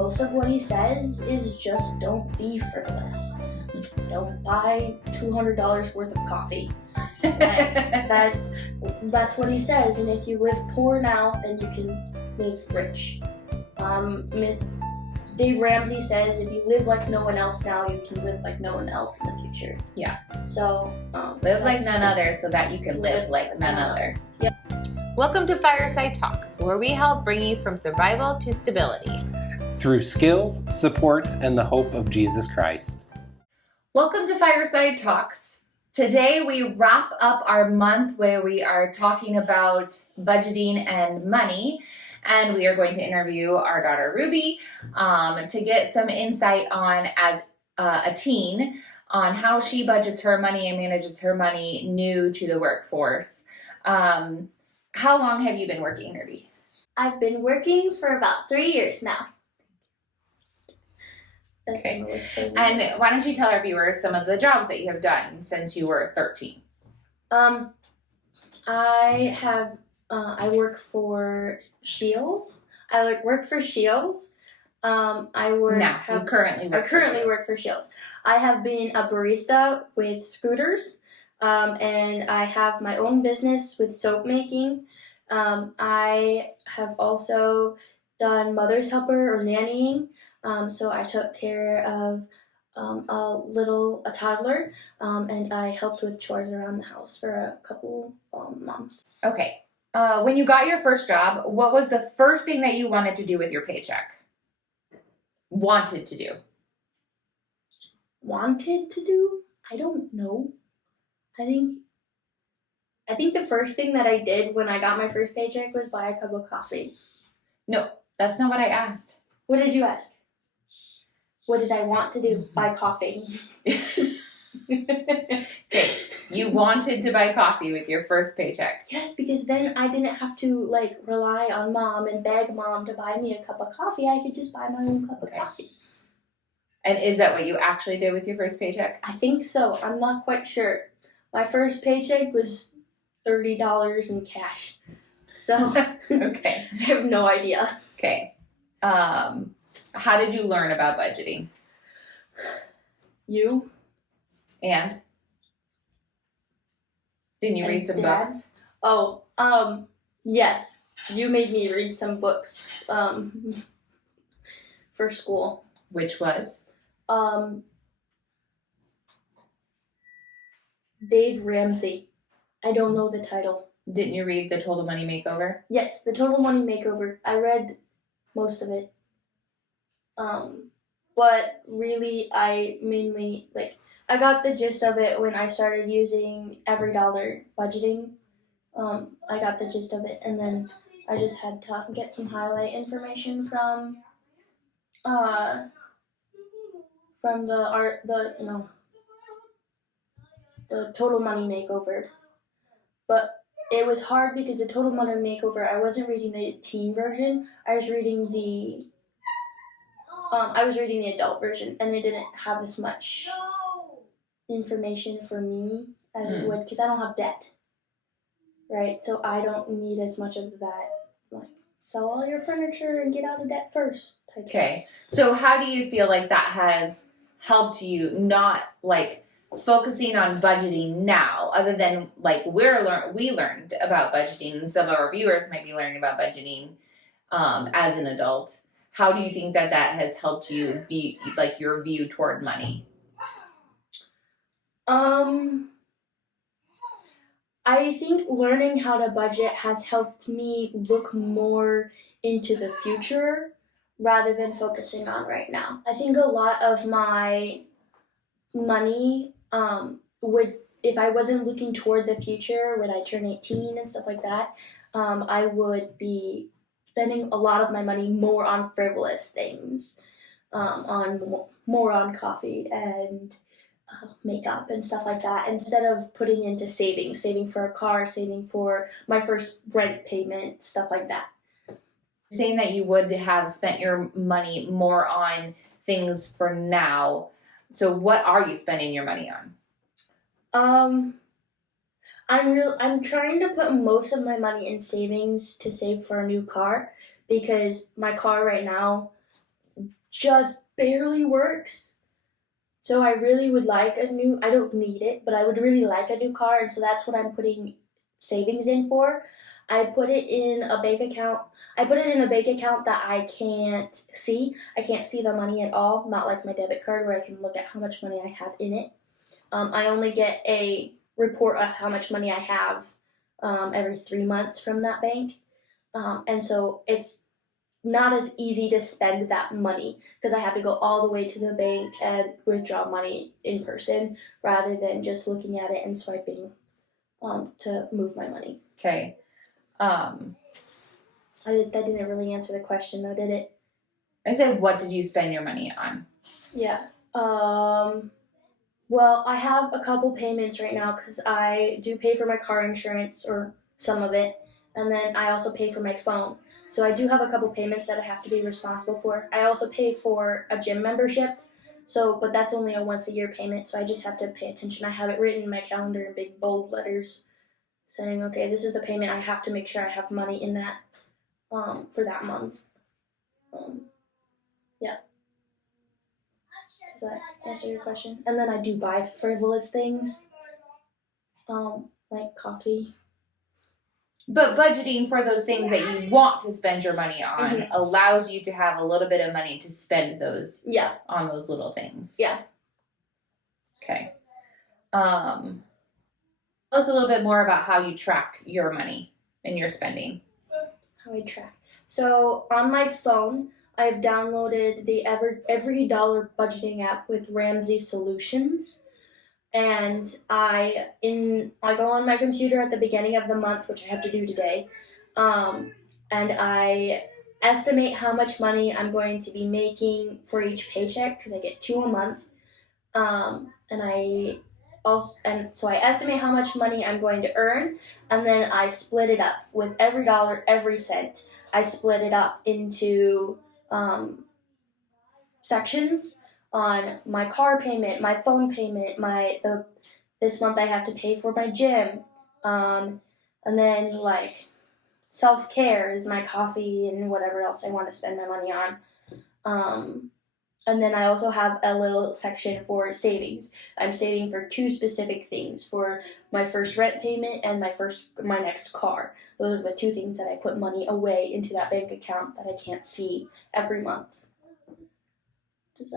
most of what he says is just don't be frivolous. Don't buy $200 worth of coffee. That's what he says. And if you live poor now, then you can live rich. Dave Ramsey says if you live like no one else now, you can live like no one else in the future. Yeah. So live like none other so that you can live like none other. Yeah. Welcome to Fireside Talks, where we help bring you from survival to stability. Through skills, support, and the hope of Jesus Christ. Welcome to Fireside Talks. Today we wrap up our month where we are talking about budgeting and money. And we are going to interview our daughter Ruby to get some insight on, as a teen, on how she budgets her money and manages her money new to the workforce. How long have you been working, Ruby? I've been working for about 3 years now. Okay. And why don't you tell our viewers some of the jobs that you have done since you were 13? I work for Shields. I work for Shields. I currently work for Shields. I have been a barista with Scooters, and I have my own business with soap making. I have also done mother's helper or nannying. So I took care of a toddler, and I helped with chores around the house for a couple months. Okay. When you got your first job, what was the first thing that you wanted to do with your paycheck? Wanted to do? Wanted to do? I don't know. I think the first thing that I did when I got my first paycheck was buy a cup of coffee. No, that's not what I asked. What did you ask? What did I want to do? Buy coffee. Okay, you wanted to buy coffee with your first paycheck. Yes, because then I didn't have to rely on mom and beg mom to buy me a cup of coffee. I could just buy my own cup of coffee. And is that what you actually did with your first paycheck? I think so. I'm not quite sure. My first paycheck was $30 in cash. So okay. I have no idea. Okay. How did you learn about budgeting? You. And? Didn't you read some Dad? books? Oh, yes. You made me read some books, for school. Which was? Dave Ramsey. I don't know the title. Didn't you read The Total Money Makeover? Yes, The Total Money Makeover. I read most of it. But really, I got the gist of it when I started using EveryDollar budgeting. I got the gist of it, and then I just had to get some highlight information from the Total Money Makeover. But it was hard because the Total Money Makeover, I wasn't reading the teen version. I was reading the adult version, and they didn't have as much information for me as it would, because I don't have debt, right? So I don't need as much of that, sell all your furniture and get out of debt first type Okay. So how do you feel like that has helped you not, focusing on budgeting now, other than, we learned about budgeting, and some of our viewers might be learning about budgeting as an adult. How do you think that has helped you be, your view toward money? I think learning how to budget has helped me look more into the future rather than focusing on right now. I think a lot of my money would, if I wasn't looking toward the future when I turn 18 and stuff like that, I would be spending a lot of my money more on frivolous things, more on coffee and makeup and stuff like that, instead of putting into saving for a car, saving for my first rent payment, stuff like that. You're saying that you would have spent your money more on things for now. So what are you spending your money on? I'm trying to put most of my money in savings to save for a new car, because my car right now just barely works. So I really would like I don't need it, but I would really like a new car, and so that's what I'm putting savings in for. I put it in a bank account. I put it in a bank account that I can't see. I can't see the money at all, not like my debit card where I can look at how much money I have in it. I only get a report of how much money I have every 3 months from that bank. And so it's not as easy to spend that money because I have to go all the way to the bank and withdraw money in person rather than just looking at it and swiping to move my money. Okay. That didn't really answer the question though, did it? I said, what did you spend your money on? Yeah. Well, I have a couple payments right now because I do pay for my car insurance or some of it, and then I also pay for my phone. So I do have a couple payments that I have to be responsible for. I also pay for a gym membership, but that's only a once a year payment, so I just have to pay attention. I have it written in my calendar in big bold letters saying, okay, this is the payment. I have to make sure I have money in that for that month. Yeah. Does that answer your question? And then I do buy frivolous things, like coffee. But budgeting for those things that you want to spend your money on Mhm. allows you to have a little bit of money to spend those Yeah. on those little things. Yeah. Okay. Tell us a little bit more about how you track your money and your spending. How I track. So on my phone, I've downloaded the Every Dollar budgeting app with Ramsey Solutions. And I go on my computer at the beginning of the month, which I have to do today, and I estimate how much money I'm going to be making for each paycheck because I get 2 a month, and so I estimate how much money I'm going to earn, and then I split it up with every dollar, every cent. I split it up into sections on my car payment, my phone payment, this month I have to pay for my gym, and then like self-care is my coffee and whatever else I want to spend my money on. And then I also have a little section for savings. I'm saving for 2 specific things, for my first rent payment and my next car. Those are the 2 things that I put money away into that bank account that I can't see every month. Did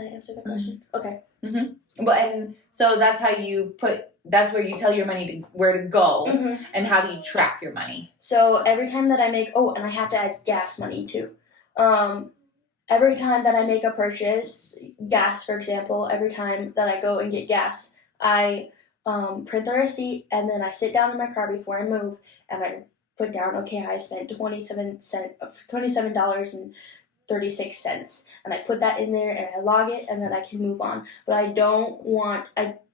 I answer the question? Okay. Well, and so that's how that's where you tell your money where to go, and how do you track your money? So every time that I make, and I have to add gas money too. Every time that I make a purchase, gas for example, every time that I go and get gas, I print the receipt and then I sit down in my car before I move and I put down, okay, I spent $27.36, and I put that in there and I log it and then I can move on. But I don't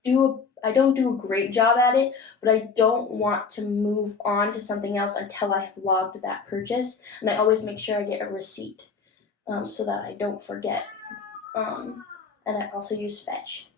do a great job at it, but I don't want to move on to something else until I have logged that purchase, and I always make sure I get a receipt so that I don't forget. And I also use Fetch,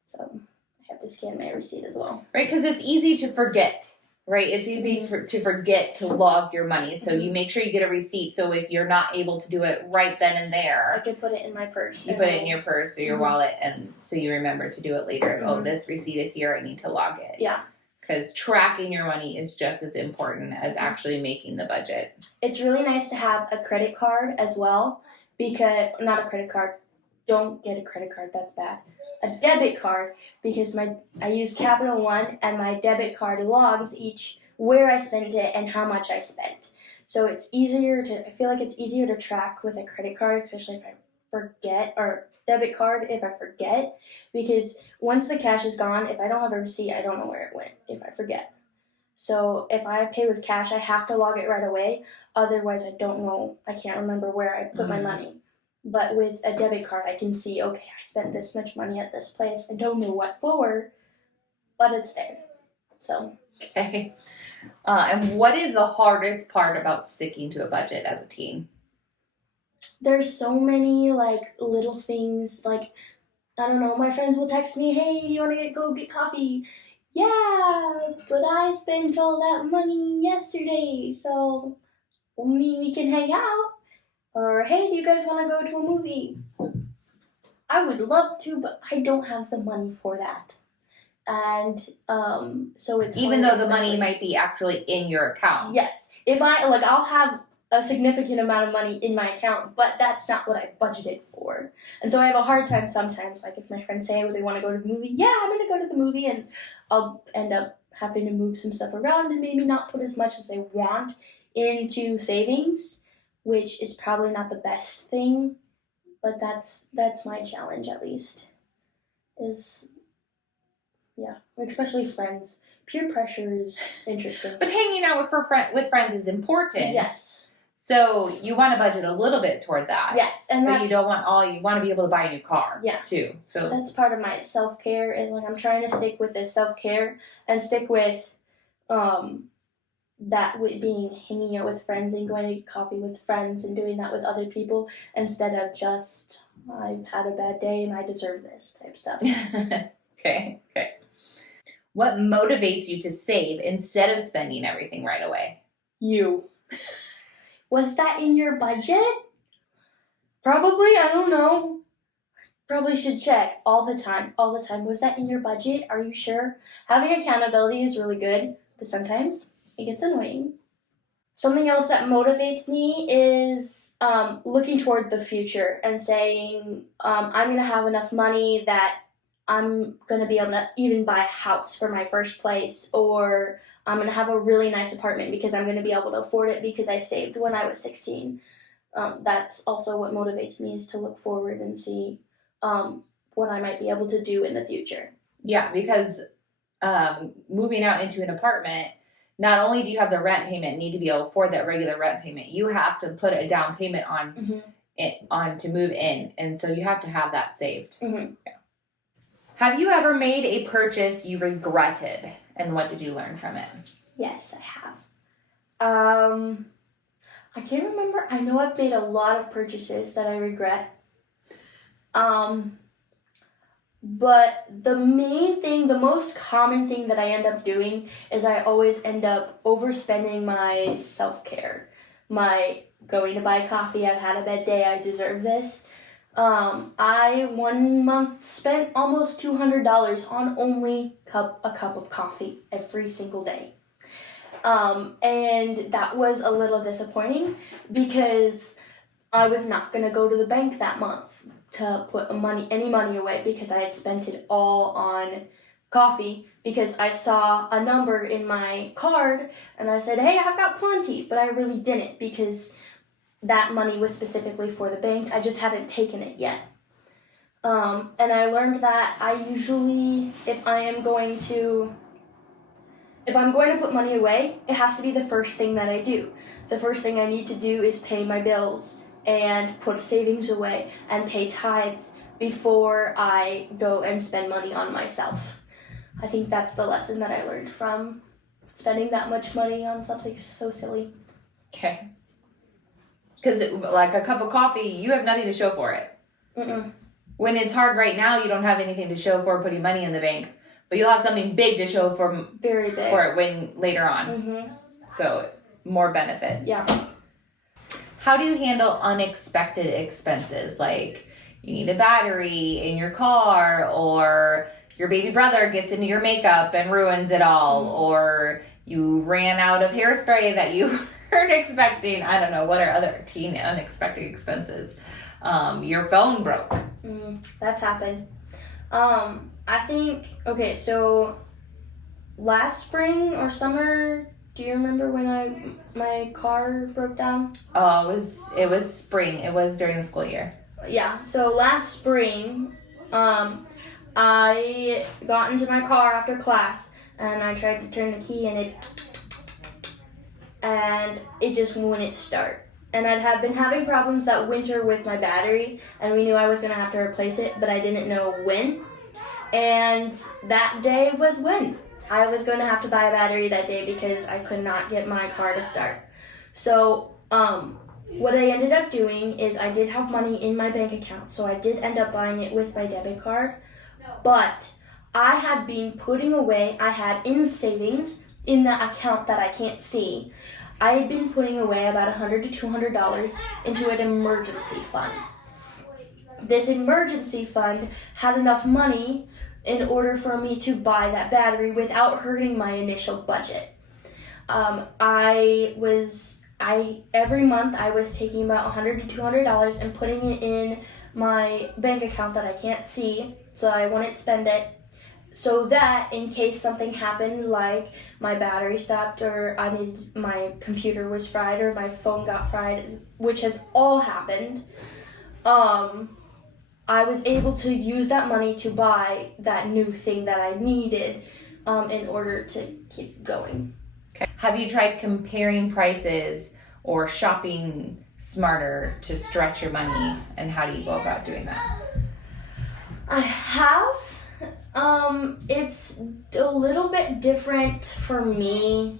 so I have to scan my receipt as well. Right, because it's easy to forget. Right, it's easy to forget to log your money, so you make sure you get a receipt. So if you're not able to do it right then and there, I can put it in my purse. You put it in your purse or your wallet, and so you remember to do it later. Oh, this receipt is here. I need to log it. Yeah. Because tracking your money is just as important as actually making the budget. It's really nice to have a credit card as well, not a credit card. Don't get a credit card. That's bad. A debit card, because I use Capital One and my debit card logs where I spent it and how much I spent. So I feel like it's easier to track with a credit card, especially if I forget, or debit card if I forget, because once the cash is gone, if I don't have a receipt, I don't know where it went if I forget. So if I pay with cash, I have to log it right away. Otherwise, I can't remember where I put my money. But with a debit card, I can see, okay, I spent this much money at this place. I don't know what for, but it's there. So. Okay. And what is the hardest part about sticking to a budget as a teen? There's so many, little things. I don't know, my friends will text me, hey, do you want to go get coffee? Yeah, but I spent all that money yesterday, so we can hang out. Or, hey, do you guys want to go to a movie? I would love to, but I don't have the money for that. And so it's Even hard, though the money especially- might be actually in your account. Yes. If I'll have a significant amount of money in my account, but that's not what I budgeted for. And so I have a hard time sometimes, like if my friends say they want to go to the movie, yeah, I'm going to go to the movie, and I'll end up having to move some stuff around and maybe not put as much as I want into savings, which is probably not the best thing, but that's my challenge at least. Especially friends. Peer pressure is interesting. But hanging out with friends is important. Yes. So you want to budget a little bit toward that. Yes, and But that's you don't want you want to be able to buy a new car. Yeah. Too. So that's part of my self-care is like I'm trying to stick with the self-care and stick with that with being hanging out with friends and going to get coffee with friends and doing that with other people instead of just I've had a bad day and I deserve this type stuff. Okay. What motivates you to save instead of spending everything right away? You. Was that in your budget? Probably, I don't know. Probably should check all the time. Was that in your budget? Are you sure? Having accountability is really good, but sometimes it gets annoying. Something else that motivates me is looking toward the future and saying I'm going to have enough money that I'm going to be able to even buy a house for my first place, or I'm going to have a really nice apartment because I'm going to be able to afford it because I saved when I was 16. That's also what motivates me, is to look forward and see what I might be able to do in the future. Yeah, because moving out into an apartment, not only do you have the rent payment, need to be able to afford that regular rent payment, you have to put a down payment on on to move in, and so you have to have that saved. Mm-hmm. Yeah. Have you ever made a purchase you regretted, and what did you learn from it? Yes, I have. I can't remember. I know I've made a lot of purchases that I regret. But the most common thing that I end up doing is I always end up overspending my self-care. My going to buy coffee, I've had a bad day, I deserve this. I 1 month spent almost $200 on only a cup of coffee every single day. And that was a little disappointing because I was not going to go to the bank that month to put any money away because I had spent it all on coffee because I saw a number in my card and I said, hey, I've got plenty, but I really didn't because that money was specifically for the bank. I just hadn't taken it yet. And I learned that I usually, if I'm going to put money away, it has to be the first thing that I do. The first thing I need to do is pay my bills and put savings away and pay tithes before I go and spend money on myself. I think that's the lesson that I learned from spending that much money on something so silly. Okay. Because like a cup of coffee, you have nothing to show for it. Mm-mm. When it's hard right now, you don't have anything to show for putting money in the bank, but you'll have something big to show for Very big. for it when later on. Mm-hmm. So more benefit. Yeah. How do you handle unexpected expenses? Like you need a battery in your car, or your baby brother gets into your makeup and ruins it all, or you ran out of hairspray that you weren't expecting. I don't know. What are other teen unexpected expenses? Your phone broke. That's happened. I think, okay, so last spring or summer, do you remember when my car broke down? Oh, it was spring. It was during the school year. Yeah, so last spring, I got into my car after class and I tried to turn the key and it just wouldn't start. And I'd been having problems that winter with my battery, and we knew I was going to have to replace it, but I didn't know when. And that day was when. I was going to have to buy a battery that day because I could not get my car to start. So what I ended up doing is I did have money in my bank account, so I did end up buying it with my debit card. But I had been putting away, I had in savings, in the account that I can't see, I had been putting away about $100 to $200 into an emergency fund. This emergency fund had enough money in order for me to buy that battery without hurting my initial budget. Every month I was taking about $100 to $200 and putting it in my bank account that I can't see, so I wouldn't spend it, so that in case something happened, like my battery stopped, or my computer was fried, or my phone got fried, which has all happened, I was able to use that money to buy that new thing that I needed in order to keep going. Okay. Have you tried comparing prices or shopping smarter to stretch your money, and how do you go about doing that? I have. It's a little bit different for me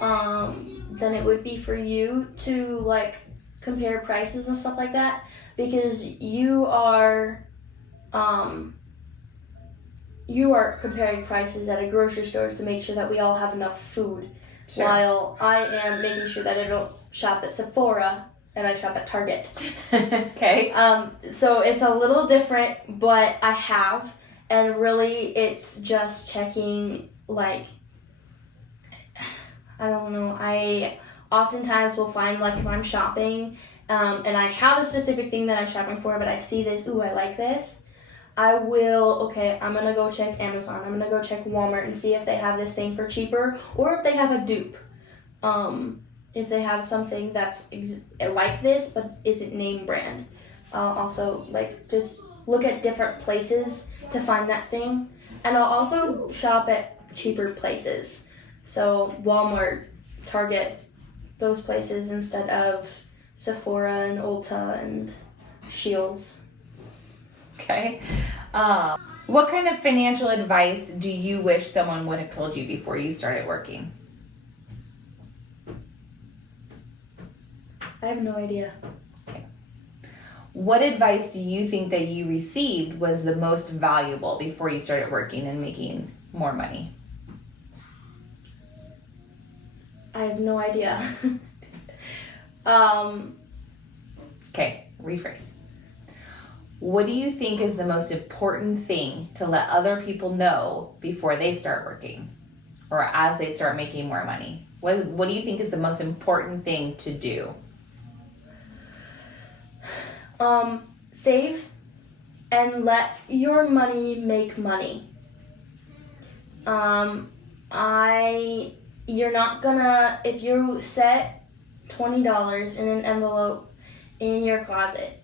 than it would be for you to like compare prices and stuff like that, because you are comparing prices at a grocery store to make sure that we all have enough food. Sure. While I am making sure that I don't shop at Sephora and I shop at Target. Okay. So it's a little different, but I have, and really it's just checking, like, I don't know, I oftentimes will find, like, if I'm shopping and I have a specific thing that I'm shopping for, but I see this, ooh, I like this, I'm gonna go check Amazon, I'm gonna go check Walmart and see if they have this thing for cheaper, or if they have a dupe. If they have something that's like this but isn't name brand. Also, like, just look at different places to find that thing. And I'll also shop at cheaper places. So Walmart, Target, those places instead of Sephora and Ulta and Shields. Okay. What kind of financial advice do you wish someone would have told you before you started working? I have no idea. Okay. What advice do you think that you received was the most valuable before you started working and making more money? I have no idea. Okay, rephrase. What do you think is the most important thing to let other people know before they start working or as they start making more money? What do you think is the most important thing to do? Save and let your money make money. You're not gonna, if you set $20 in an envelope in your closet,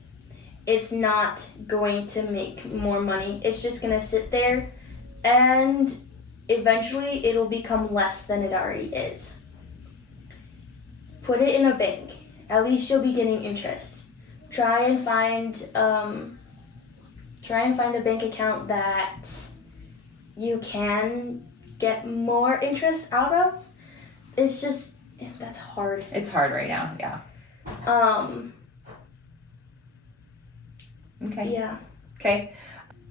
it's not going to make more money. It's just gonna sit there, and eventually it'll become less than it already is. Put it in a bank. At least you'll be getting interest. Try and find a bank account that you can get more interest out of. It's just, that's hard. It's hard right now, yeah. Okay. Yeah. Okay.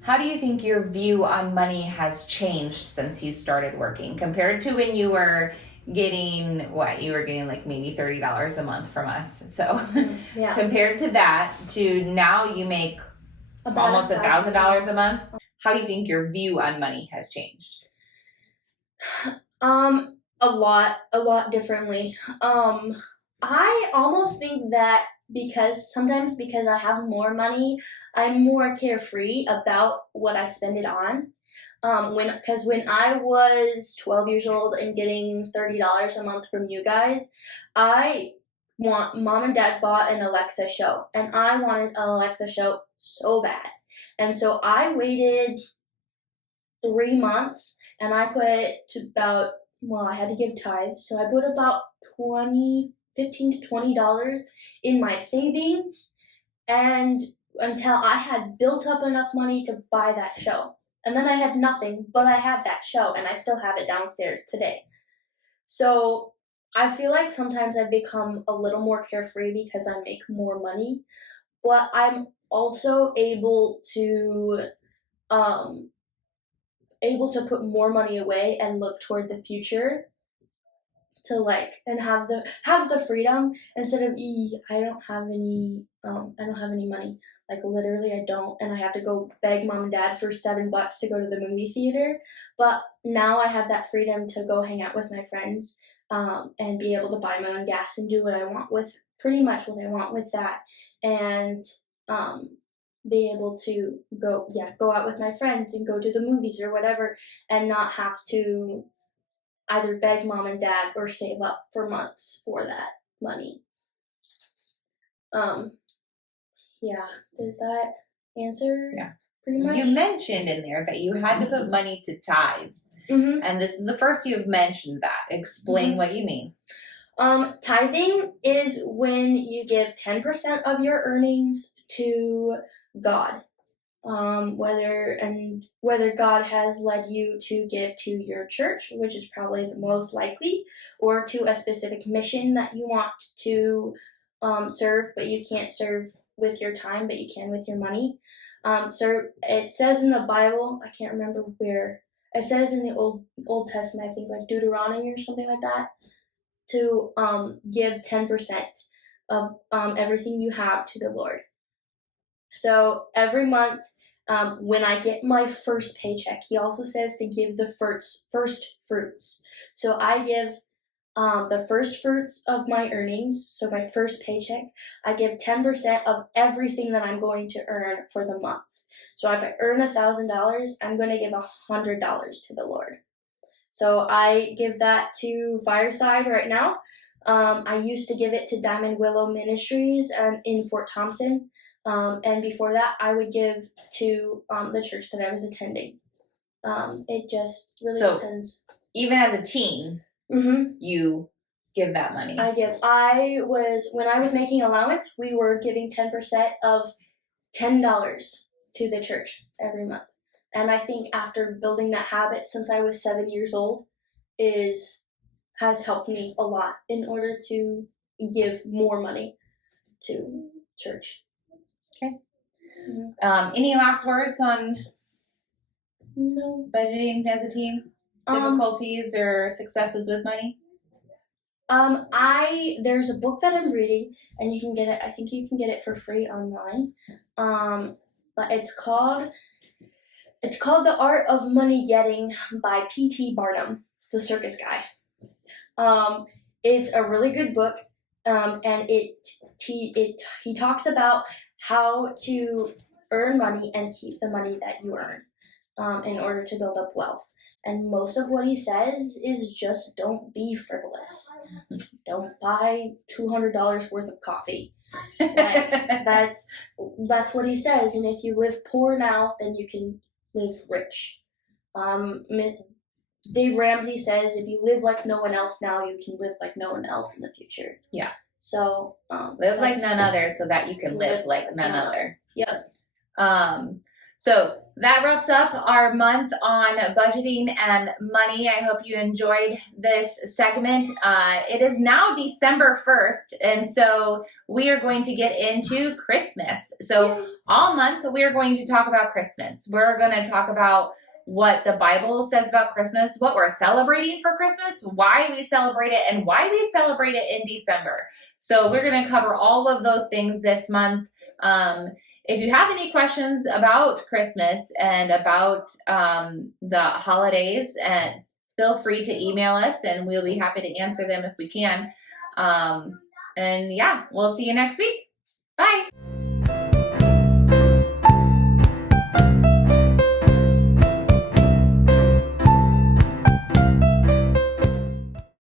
How do you think your view on money has changed since you started working compared to when you were getting like maybe $30 a month from us? So Yeah. compared to that to now you make About almost $1,000 a month. How do you think your view on money has changed? A lot differently. I almost think that because I have more money, I'm more carefree about what I spend it on. Because when I was 12 years old and getting $30 a month from you guys, Mom and Dad bought an Alexa show, and I wanted an Alexa show so bad. And so I waited 3 months, and I I had to give tithes, so I put about $15 to $20 in my savings, and until I had built up enough money to buy that show. And then I had nothing, but I had that show, and I still have it downstairs today. So I feel like sometimes I've become a little more carefree because I make more money, but I'm also able to put more money away and look toward the future. to like and have the freedom instead of I don't have any money. Like literally I don't, and I have to go beg mom and dad for $7 to go to the movie theater. But now I have that freedom to go hang out with my friends and be able to buy my own gas and do what I want with pretty much what I want with that, and be able to go out with my friends and go to the movies or whatever, and not have to either beg mom and dad or save up for months for that money. Yeah, does that answer? Yeah. Pretty much. You mentioned in there that you had to put money to tithes. Mm-hmm. And this is the first you've mentioned that. Explain what you mean. Tithing is when you give 10% of your earnings to God. Whether God has led you to give to your church, which is probably the most likely, or to a specific mission that you want to serve, but you can't serve with your time, but you can with your money. So it says in the Bible, I can't remember where, it says in the Old Testament, I think like Deuteronomy or something like that, to give 10% of everything you have to the Lord. So every month, when I get my first paycheck, he also says to give the first fruits. So I give the first fruits of my earnings, so my first paycheck, I give 10% of everything that I'm going to earn for the month. So if I earn $1,000, I'm going to give $100 to the Lord. So I give that to Fireside right now. I used to give it to Diamond Willow Ministries in Fort Thompson. And before that, I would give to the church that I was attending. It just really depends. Even as a teen, you give that money. When I was making allowance, we were giving 10% of $10 to the church every month. And I think after building that habit since I was 7 years old has helped me a lot in order to give more money to church. Okay. Any last words on budgeting as a teen? Difficulties or successes with money? There's a book that I'm reading, and you can get it. I think you can get it for free online. But it's called The Art of Money Getting by P.T. Barnum, the circus guy. It's a really good book, and he talks about how to earn money and keep the money that you earn in order to build up wealth. And most of what he says is just don't be frivolous. Don't buy $200 worth of coffee. Like, that's what he says. And if you live poor now, then you can live rich. Dave Ramsey says if you live like no one else now, you can live like no one else in the future. Yeah. So live like none other so that you can live like none other. Yep. So that wraps up our month on budgeting and money. I hope you enjoyed this segment. It is now December 1st, and so we are going to get into Christmas. So all month we are going to talk about Christmas. We're going to talk about what the Bible says about Christmas, what we're celebrating for Christmas, why we celebrate it, and why we celebrate it in December. So we're going to cover all of those things this month. If you have any questions about Christmas and about the holidays, and feel free to email us, and we'll be happy to answer them if we can. And yeah, we'll see you next week. Bye.